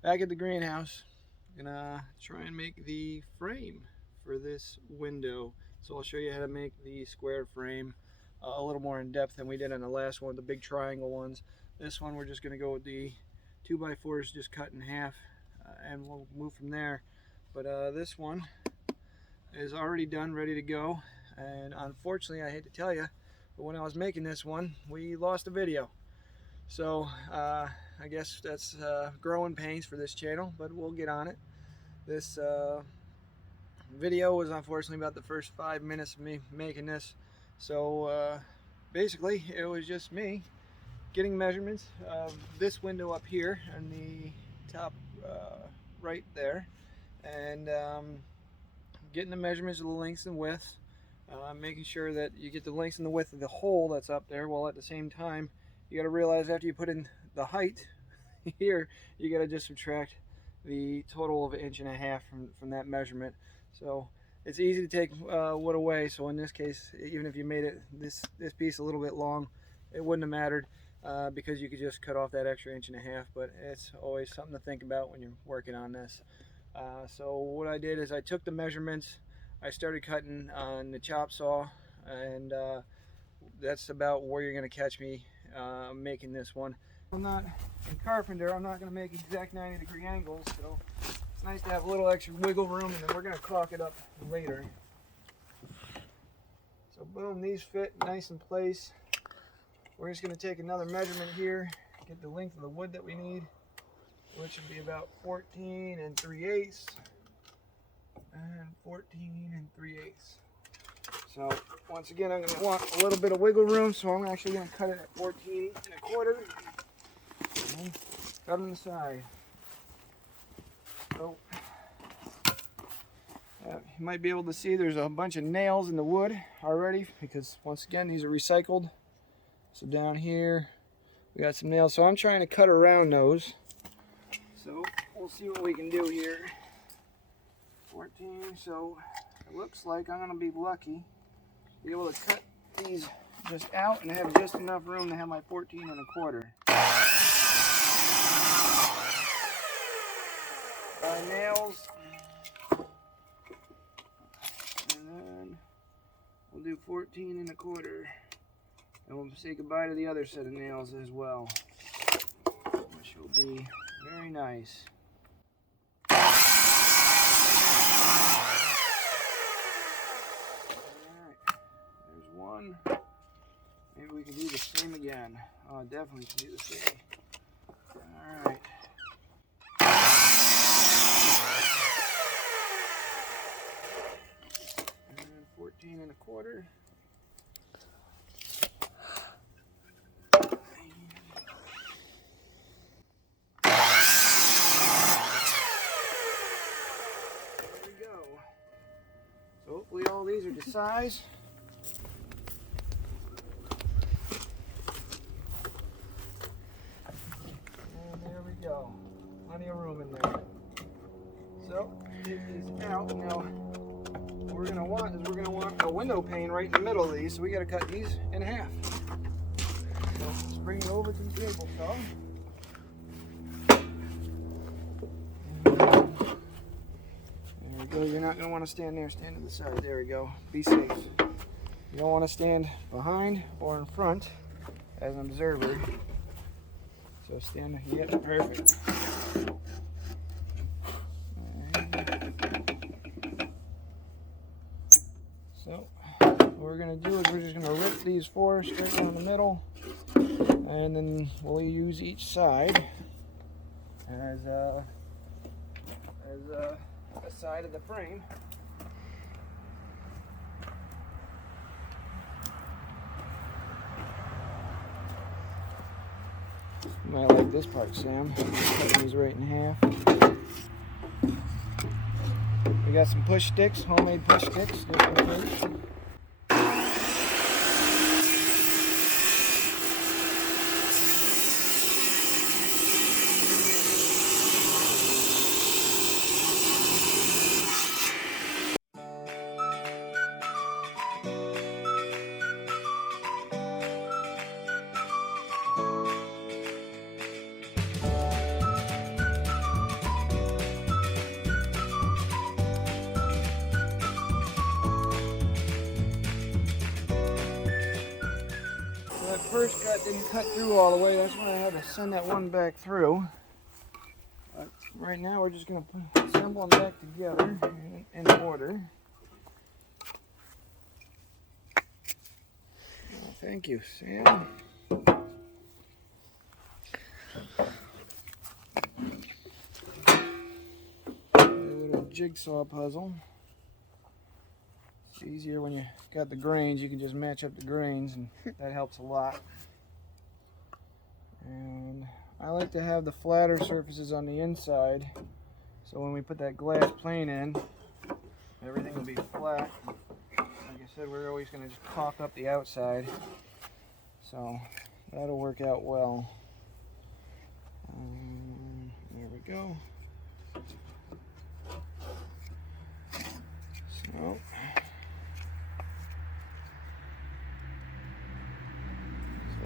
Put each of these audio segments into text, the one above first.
Back at the greenhouse, gonna try and make the frame for this window. So I'll show you how to make the square frame a little more in depth than we did on the last one, the big triangle ones. This one we're just gonna go with the 2x4s just cut in half, and we'll move from there. But this one is already done, ready to go. And unfortunately, I hate to tell you, but when I was making this one, we lost a video. So I guess that's growing pains for this channel, but we'll get on it. This video was unfortunately about the first 5 minutes of me making this. So basically, it was just me getting measurements of this window up here on the top right there, and getting the measurements of the lengths and widths, making sure that you get the lengths and the width of the hole that's up there, while at the same time you got to realize after you put in the height here, you got to just subtract the total of 1.5 inches from that measurement. So it's easy to take wood away. So in this case, even if you made it this piece a little bit long, it wouldn't have mattered, because you could just cut off that extra 1.5 inches. But it's always something to think about when you're working on this. So what I did is I took the measurements, I started cutting on the chop saw, and that's about where you're going to catch me making this one. I'm not a carpenter, I'm not going to make exact 90-degree angles, so it's nice to have a little extra wiggle room, and then we're going to caulk it up later. So boom, these fit nice in place. We're just going to take another measurement here, get the length of the wood that we need, which would be about 14 3/8 and 14 3/8. So once again, I'm going to want a little bit of wiggle room, so I'm actually going to cut it at 14 1/4 and cut on the side. So you might be able to see there's a bunch of nails in the wood already, because once again, these are recycled. So down here we got some nails, so I'm trying to cut around those. So we'll see what we can do here. 14, so it looks like I'm going to be lucky to be able to cut these just out and have just enough room to have my 14 1/4. Nails, and then we'll do 14 1/4, and we'll say goodbye to the other set of nails as well, which will be very nice. One. Maybe we can do the same again. Oh, definitely can do the same. Alright. And 14 1/4. There we go. So hopefully all these are to size. Go. Plenty of room in there. So get these out. Now what we're gonna want is a window pane right in the middle of these, so we gotta cut these in half. So let's bring it over to the table saw. There we go. You're not gonna want to stand there, stand to the side. There we go. Be safe. You don't want to stand behind or in front as an observer. So stand, yeah, perfect. So what we're going to do is we're just going to rip these 4 straight down the middle, and then we'll use each side as a side of the frame. You might like this part, Sam. Cutting these right in half. We got some push sticks, homemade push sticks, just in case. first cut didn't cut through all the way. That's why I had to send that one back through. But right now we're just going to assemble them back together in order. Oh, thank you, Sam. A little jigsaw puzzle. It's easier when you got the grains. You can just match up the grains, and that helps a lot. And I like to have the flatter surfaces on the inside, so when we put that glass plane in, everything will be flat. Like I said, we're always going to just caulk up the outside, so that'll work out well. There we go. So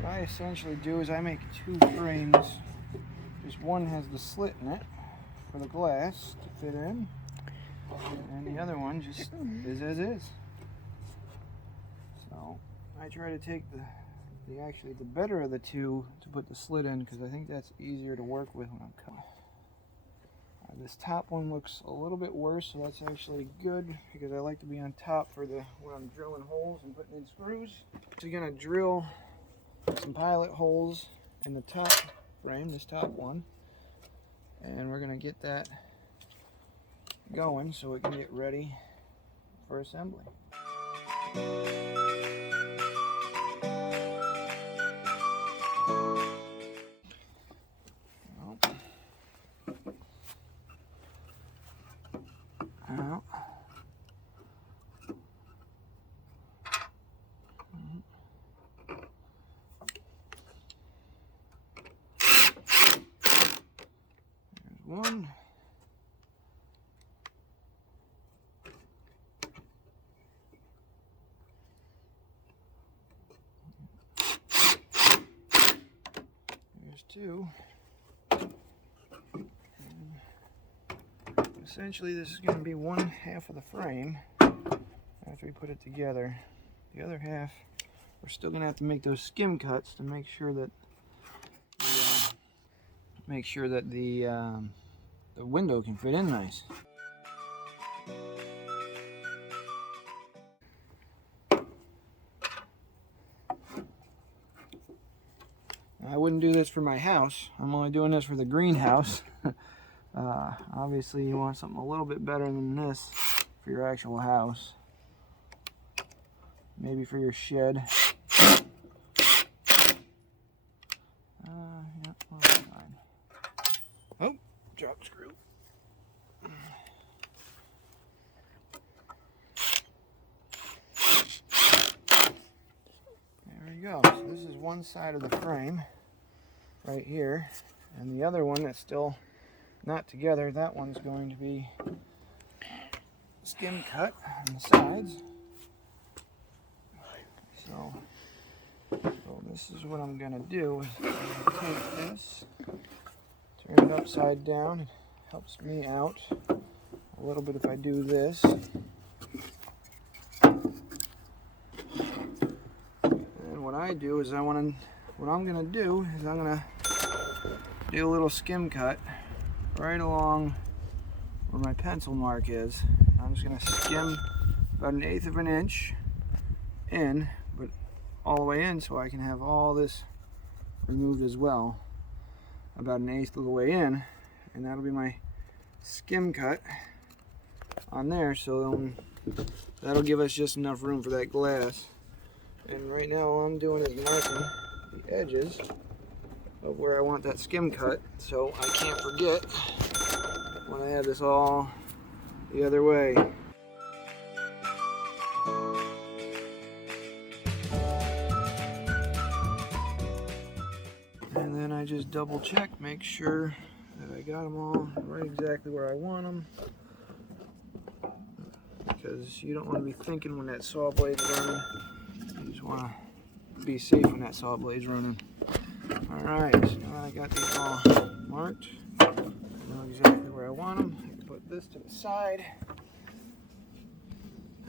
what I essentially do is I make two frames. Just one has the slit in it for the glass to fit in, and the other one just is as is. So I try to take actually the better of the two to put the slit in, because I think that's easier to work with when I'm cutting. This top one looks a little bit worse, so that's actually good, because I like to be on top for when I'm drilling holes and putting in screws. So you're going to drill some pilot holes in the top frame, this top one, and we're going to get that going so it can get ready for assembly. One. There's two. And essentially this is going to be one half of the frame after we put it together. The other half, we're still going to have to make those skim cuts to make sure that the window can fit in nice. I wouldn't do this for my house. I'm only doing this for the greenhouse. Obviously you want something a little bit better than this for your actual house. Maybe for your shed. Yep, well, fine. Oh, drop screw. There we go. So this is one side of the frame right here, and the other one that's still not together, that one's going to be skim cut on the sides. So this is what I'm going to do. Is I'm going to take this, turn it upside down. It helps me out a little bit if I do this. And what I do is what I'm going to do is I'm going to do a little skim cut right along where my pencil mark is. I'm just going to skim about 1/8 of an inch in, but all the way in, so I can have all this removed as well, about 1/8 of the way in, and that'll be my skim cut on there. So that'll give us just enough room for that glass. And right now all I'm doing is marking the edges of where I want that skim cut, so I can't forget when I have this all the other way. And then I just double check, make sure that I got them all right exactly where I want them, because you don't want to be thinking when that saw blade's running. You just want to be safe when that saw blade's running. Alright, so now that I got these all marked, I know exactly where I want them. I can put this to the side,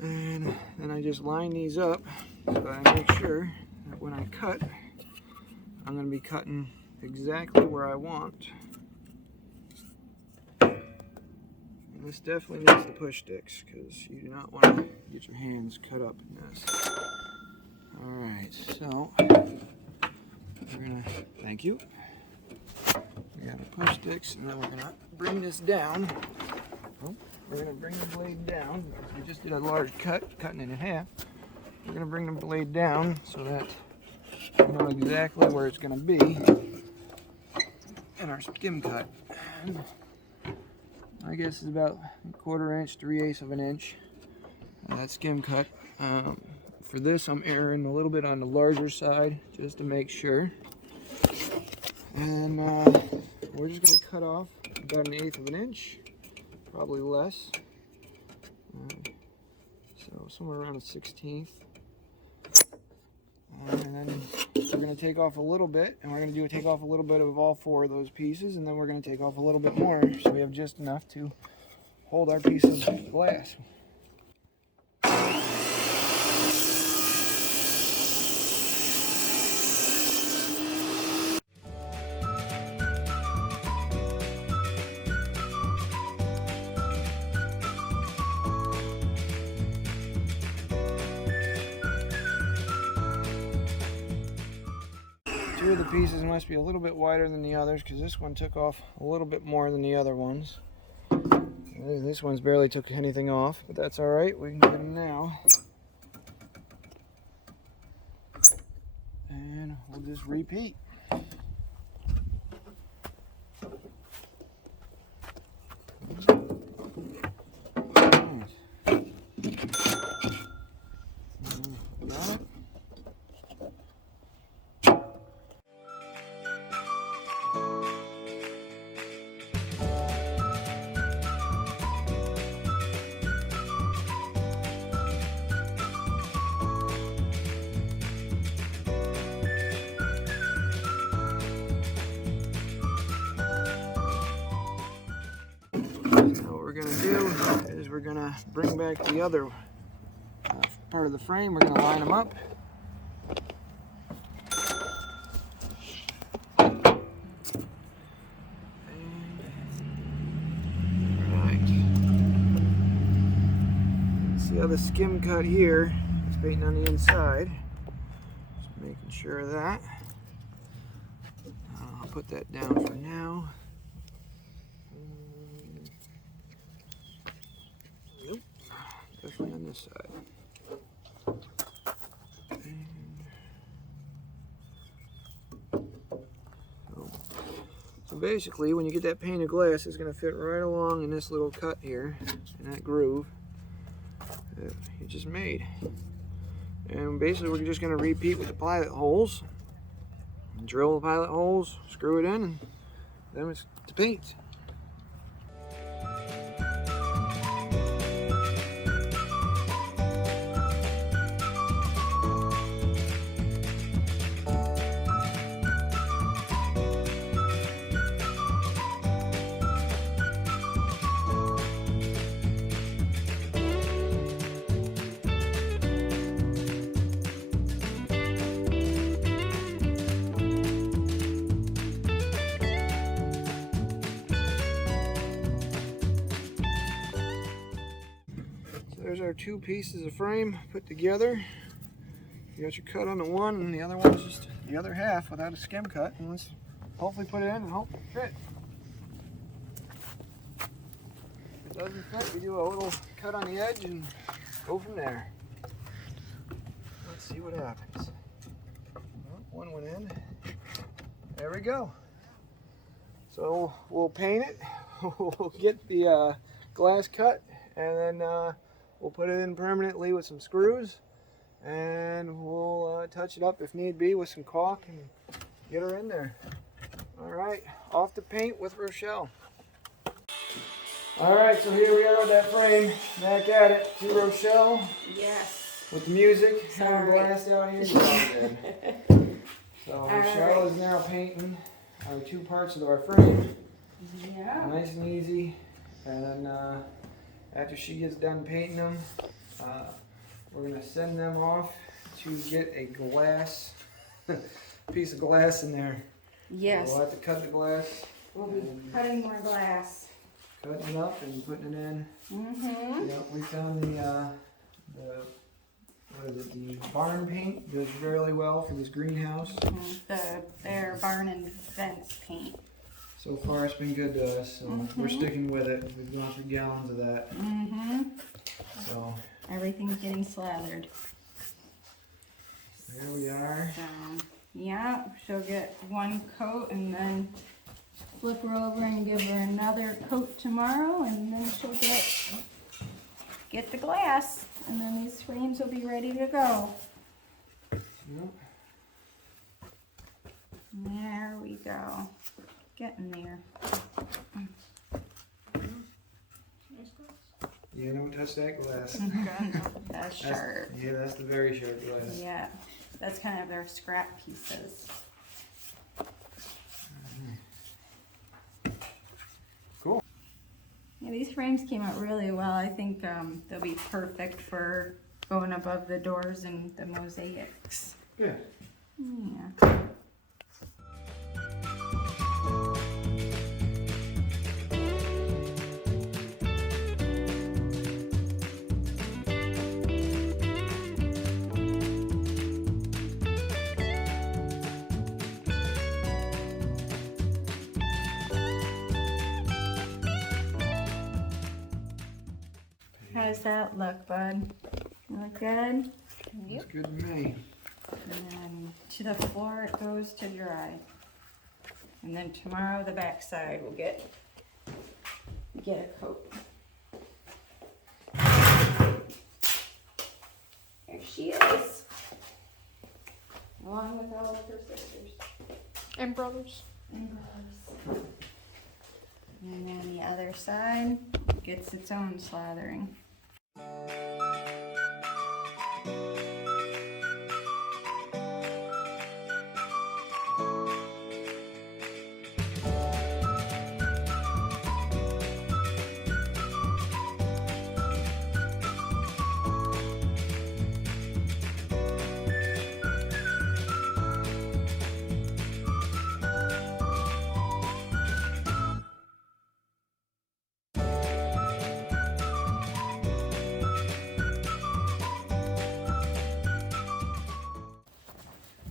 and then I just line these up so that I make sure that when I cut, I'm going to be cutting exactly where I want. And this definitely needs the push sticks because you do not want to get your hands cut up in this. Alright, so we're going to, thank you. We got our push sticks, and then we're going to bring this down. Oh, we're going to bring the blade down. We just did a large cut, cutting it in half. We're going to bring the blade down so that we know exactly where it's going to be in our skim cut. And I guess it's about 1/4 inch, 3/8 of an inch. That skim cut. For this, I'm erring a little bit on the larger side just to make sure. And we're just going to cut off about 1/8 of an inch, probably less. So somewhere around a 1/16. And then we're going to take off a little bit, and we're going to take off a little bit of all 4 of those pieces, and then we're going to take off a little bit more so we have just enough to hold our piece of glass. Two of the pieces must be a little bit wider than the others because this one took off a little bit more than the other ones. This one's barely took anything off, but that's alright, we can get them now. And we'll just repeat. Got it. We're going to bring back the other part of the frame. We're going to line them up. Right. See how the skim cut here is painting on the inside. Just making sure of that. I'll put that down for now. Nope, definitely on this side. So basically, when you get that pane of glass, it's going to fit right along in this little cut here, in that groove that you just made. And basically, we're just going to repeat with the pilot holes. Drill the pilot holes, screw it in, and then it's to paint. There's our 2 pieces of frame put together. You got your cut on the one, and the other one's just the other half without a skim cut. And let's hopefully put it in and hope it fits. If it doesn't fit, we do a little cut on the edge and go from there. Let's see what happens. One went in. There we go. So we'll paint it. We'll get the glass cut, and then we'll put it in permanently with some screws, and we'll touch it up if need be with some caulk and get her in there. Alright, off to paint with Rochelle. Alright, so here we are with that frame. Back at it to Rochelle. Yes. With the music, having a blast out here. So Rochelle is now painting our 2 parts of our frame. Yeah. Nice and easy. And then after she gets done painting them, we're going to send them off to get a glass piece of glass in there. Yes. We'll have to cut the glass, We'll be cutting more glass. cutting it up and putting it in. Mm-hmm. Yeah, we found the what is it, the barn paint does really well for this greenhouse. Their barn and fence paint. So far it's been good to us, so we're sticking with it. We've gone through gallons of that. So Everything's getting slathered. there we are. So, yeah, she'll get one coat and then flip her over and give her another coat tomorrow, and then she'll get the glass, and then these frames will be ready to go. Yep. There we go. Getting there. Yeah, don't touch that glass. That's sharp. Yeah, that's the very sharp glass. Yeah, that's kind of their scrap pieces. Cool. Yeah, these frames came out really well. I think they'll be perfect for going above the doors and the mosaics. Good. Yeah. How does that look, bud? Look good? Looks good to me. And then to the floor it goes to dry. And then tomorrow the back side will get a coat. There she is. Along with all of her sisters And brothers. and brothers. And then the other side gets its own slathering.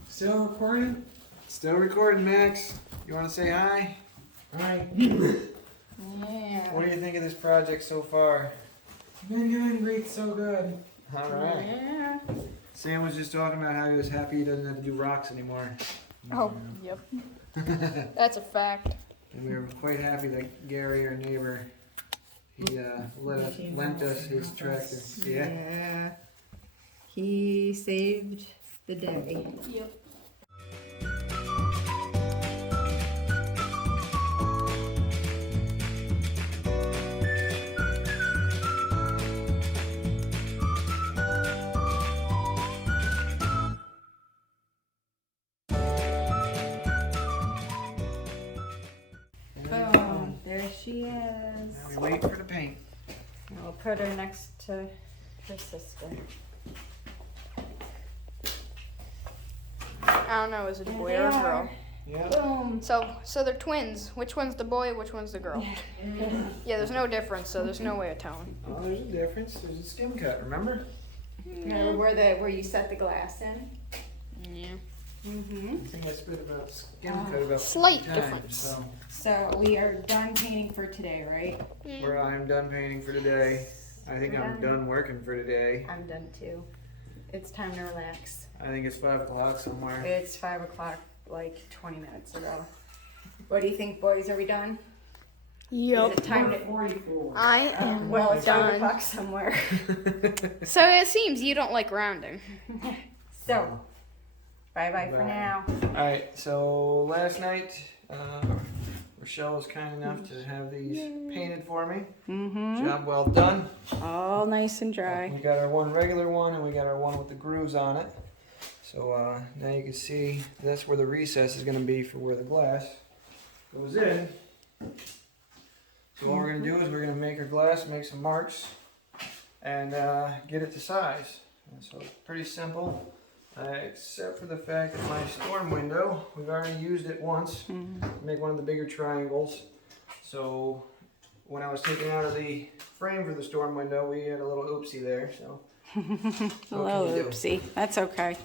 Still recording? Still recording, Max. You want to say hi? Hi. Yeah. What do you think of this project so far? Been good, great, so good. All right. Yeah. Sam was just talking about how he was happy he doesn't have to do rocks anymore. Oh, yep. That's a fact. And we were quite happy that Gary, our neighbor, he lent us his tractor. Yeah. Yeah. He saved the day. Yep. Boom. There she is. Now we wait for the paint. And we'll put her next to her sister. I don't know, is it a There boy they or a are. girl? Yeah. Boom. So they're twins. Which one's the boy, which one's the girl? Yeah, there's no difference, so there's no way of telling. Oh, there's a difference. There's a skim cut, remember? Where you set the glass in. Yeah. Mm-hmm. I think I spit about skim cut about Slight 50 times, difference. So So we are done painting for today, right? I'm done painting for today. I think I'm done working for today. I'm done too. It's time to relax. I think it's 5 o'clock somewhere. It's 5 o'clock, like 20 minutes ago. What do you think, boys? Are we done? Yep. Is it time to? 44. I am Well, it's 5 done. o'clock somewhere. So it seems you don't like rounding. So, bye-bye for Bye. now. Alright, so last night, Rochelle was kind enough to have these painted for me. Mm-hmm. Job well done. All nice and dry. We got our one regular one and we got our one with the grooves on it. So now you can see that's where the recess is going to be for where the glass goes in. So what we're going to do is we're going to make our glass, make some marks, and get it to size. And so it's pretty simple. Except for the fact that my storm window, we've already used it once to make one of the bigger triangles. So when I was taking out of the frame for the storm window, we had a little oopsie there. So A little oopsie. That's okay.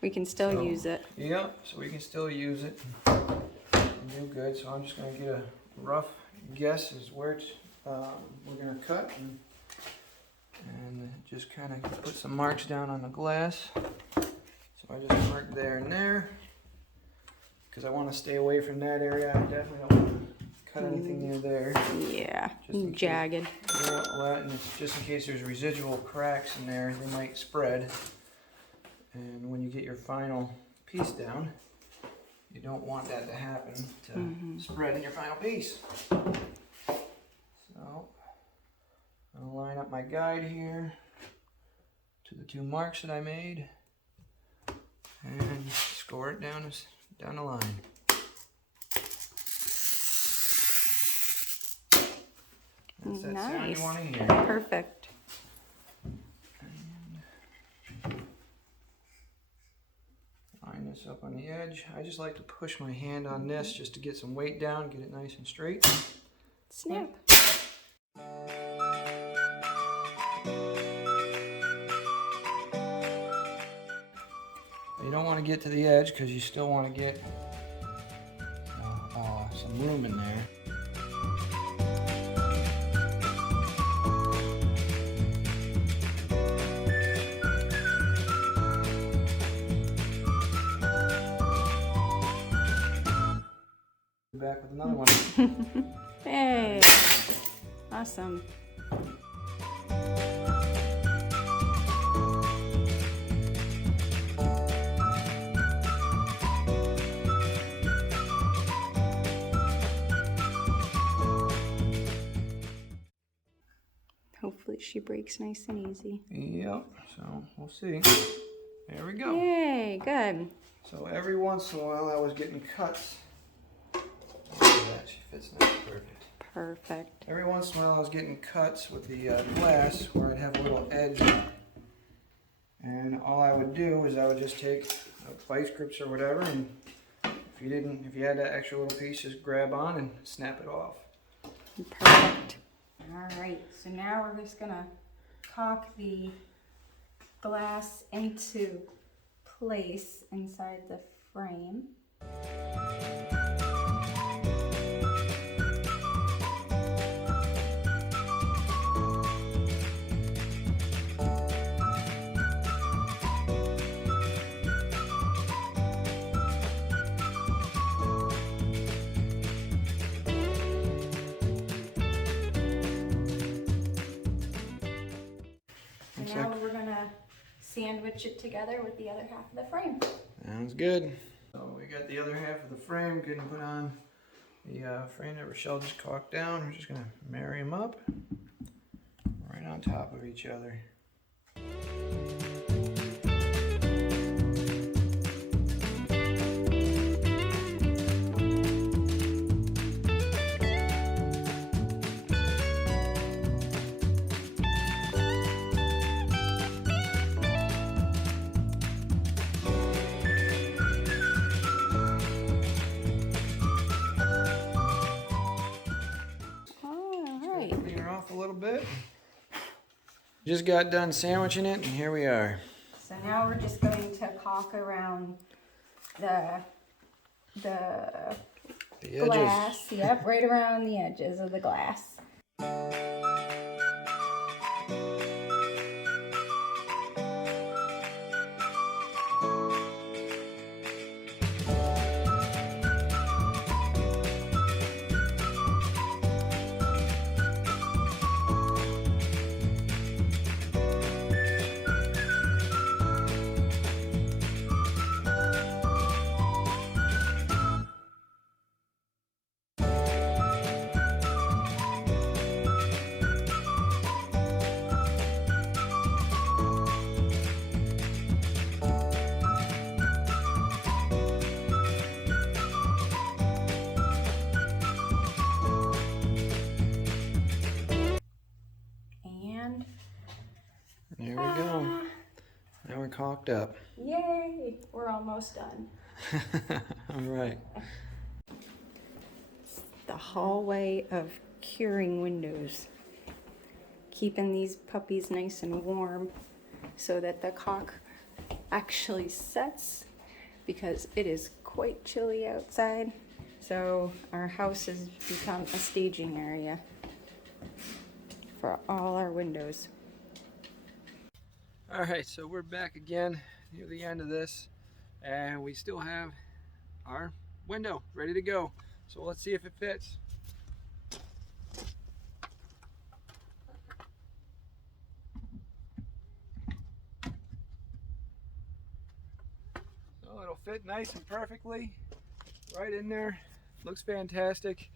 We can still use it. Yep, so we can still use it and do good. So I'm just going to get a rough guess as where it's, we're going to cut and just kind of put some marks down on the glass. So I just marked there and there because I want to stay away from that area. I definitely don't want to cut anything near there. Yeah, Just jagged. Yeah, well, and it's just in case there's residual cracks in there, they might spread. And when you get your final piece down, you don't want that to happen, to spread in your final piece. So I'm going to line up my guide here to the 2 marks that I made and score it down the line. That's that sound you want to hear. Perfect. Line this up on the edge. I just like to push my hand on this just to get some weight down, get it nice and straight. Snap. You don't want to get to the edge because you still want to get some room in there. Back with another one. Hey, awesome. Hopefully she breaks nice and easy. Yep, so we'll see. There we go. Yay, good. So every once in a while I was getting cuts. Look at that, she fits nice, perfect. Perfect. Every once in a while I was getting cuts with the glass where I'd have a little edge. And all I would do is I would just take vice grips or whatever, and if you had that extra little piece, just grab on and snap it off. Perfect. All right, so now we're just gonna caulk the glass into place inside the frame. Now we're gonna sandwich it together with the other half of the frame. Sounds good. So we got the other half of the frame getting put on the frame that Rochelle just caulked down. We're just gonna marry them up right on top of each other. Clear off a little bit. Just got done sandwiching it, and here we are. So now we're just going to caulk around the The edges. glass. Yep, right around the edges of the glass. There we go. Now we're caulked up. Yay! We're almost done. All right. The hallway of curing windows. Keeping these puppies nice and warm so that the caulk actually sets, because it is quite chilly outside. So our house has become a staging area for all our windows. All right, so we're back again near the end of this, and we still have our window ready to go. So let's see if it fits. So it'll fit nice and perfectly right in there. Looks fantastic.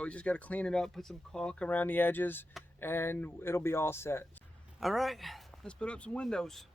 We just got to clean it up, put some caulk around the edges, and it'll be all set. All right, let's put up some windows.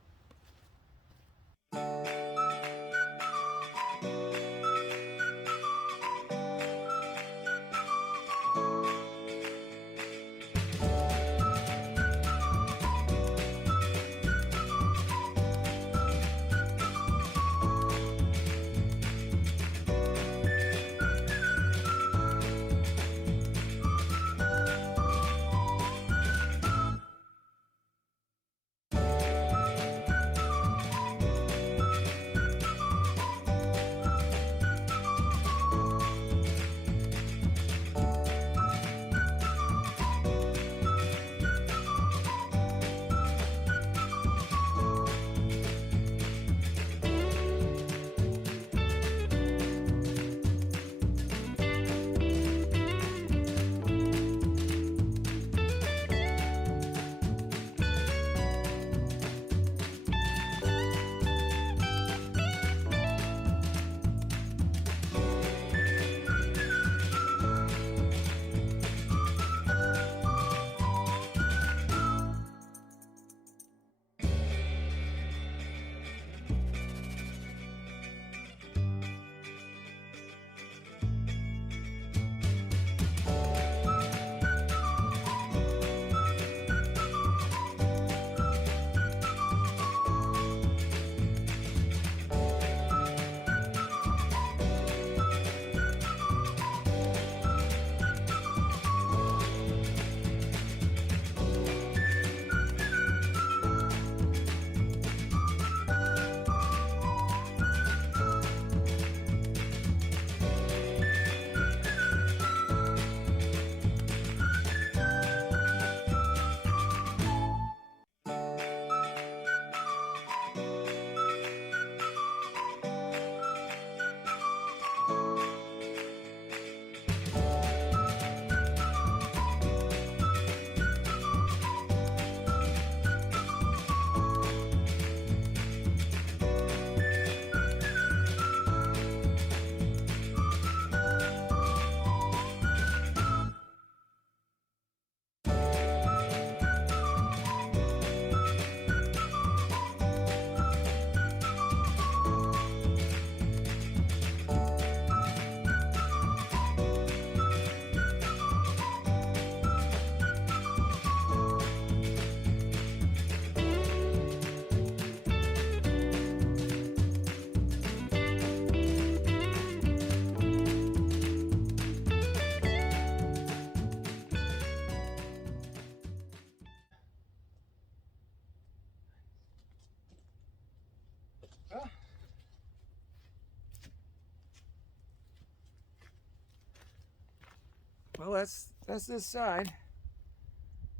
Well, that's this side.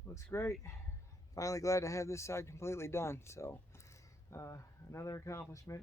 Looks great. Finally glad to have this side completely done. So another accomplishment.